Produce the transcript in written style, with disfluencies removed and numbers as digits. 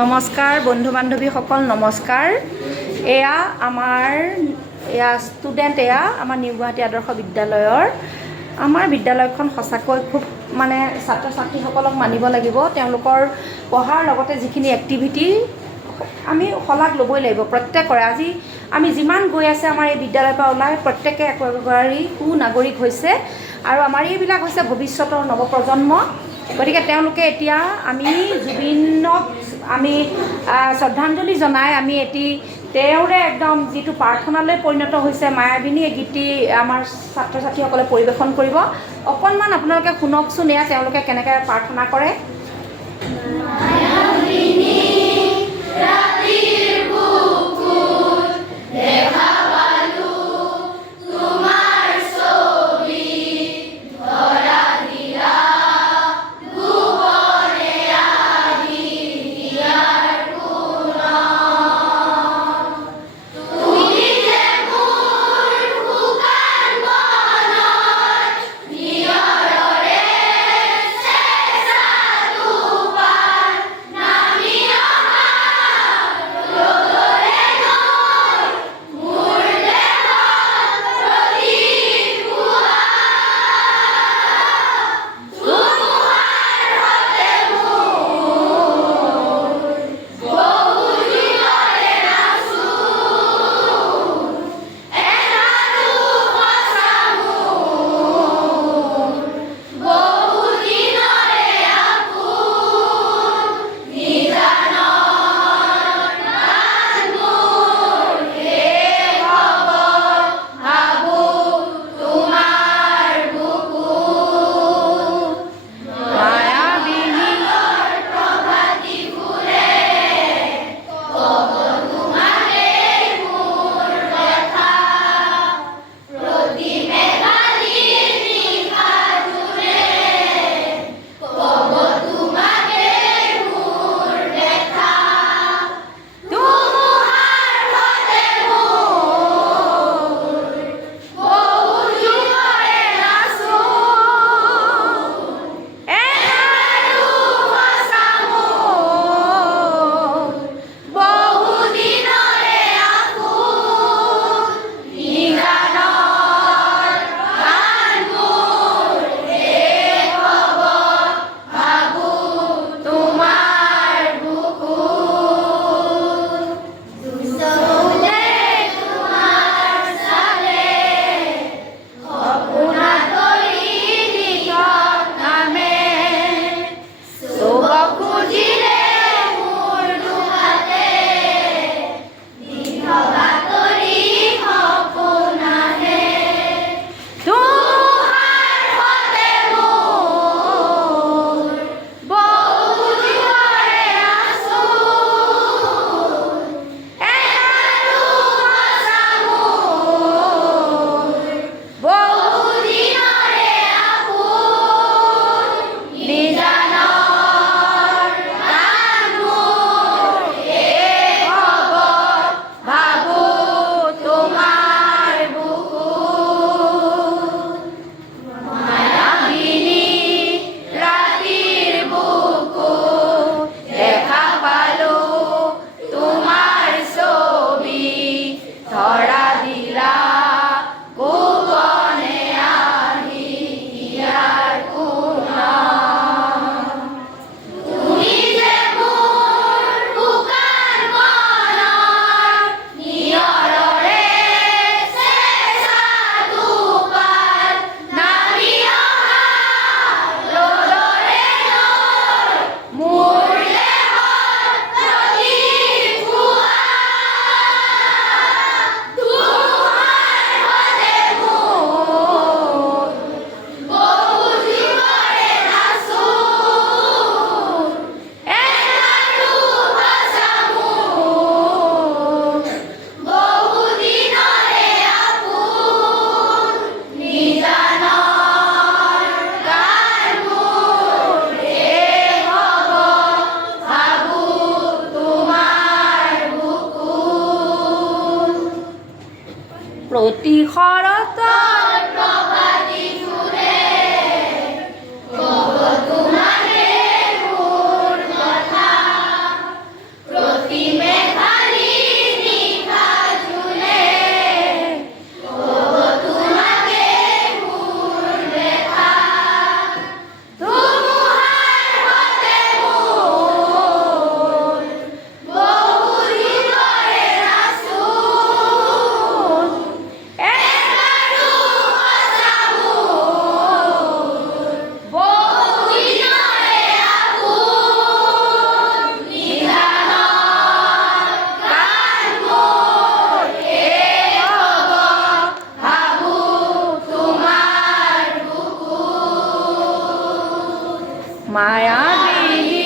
নমস্কাৰ বন্ধু বান্ধৱীসকল, নমস্কাৰ। এয়া আমাৰ ষ্টুডেণ্ট, আমাৰ নিউ গুৱাহাটী আদৰ্শ বিদ্যালয়ৰ আমাৰ বিদ্যালয়খন সঁচাকৈ খুব ছাত্ৰ ছাত্ৰীসকলক মানিব লাগিব। তেওঁলোকৰ পঢ়াৰ লগতে যিখিনি এক্টিভিটি আমি শলাগ ল'বই লাগিব প্ৰত্যেকৰে। আজি আমি যিমান গৈ আছে আমাৰ এই বিদ্যালয়ৰ পৰা ওলাই প্ৰত্যেকে একোগৰাকী সুনাগৰিক হৈছে আৰু আমাৰ এইবিলাক হৈছে ভৱিষ্যতৰ নৱপ্ৰজন্ম। গতিকে তেওঁলোকে এতিয়া আমি জুবিনক আমি শ্ৰদ্ধাঞ্জলি জনাই আমি তেওঁৰে একদম যিটো প্ৰাৰ্থনালৈ পৰিণত হৈছে মায়াবিনী, এই গীতটি আমাৰ ছাত্ৰ ছাত্ৰীসকলে পৰিৱেশন কৰিব। অকণমান আপোনালোকে শুনকচোন, এয়া তেওঁলোকে কেনেকৈ প্ৰাৰ্থনা কৰে। মায়াবিনী